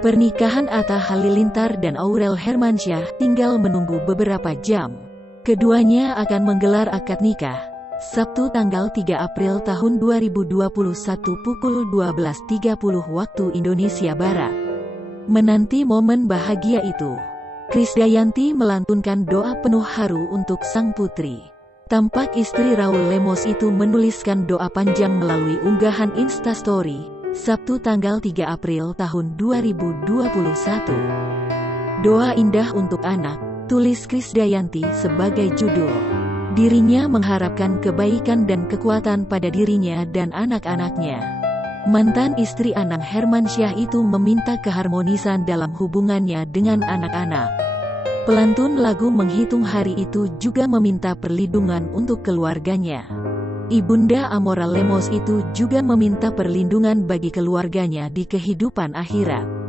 Pernikahan Atta Halilintar dan Aurel Hermansyah tinggal menunggu beberapa jam. Keduanya akan menggelar akad nikah Sabtu tanggal 3 April tahun 2021 pukul 12.30 waktu Indonesia Barat. Menanti momen bahagia itu, Krisdayanti melantunkan doa penuh haru untuk sang putri. Tampak istri Raul Lemos itu menuliskan doa panjang melalui unggahan Instastory Sabtu tanggal 3 April tahun 2021. Doa indah untuk anak, tulis Krisdayanti sebagai judul. Dirinya mengharapkan kebaikan dan kekuatan pada dirinya dan anak-anaknya. Mantan istri Anang Hermansyah itu meminta keharmonisan dalam hubungannya dengan anak-anak. Pelantun lagu Menghitung Hari itu juga meminta perlindungan untuk keluarganya. Ibunda Amora Lemos itu juga meminta perlindungan bagi keluarganya di kehidupan akhirat.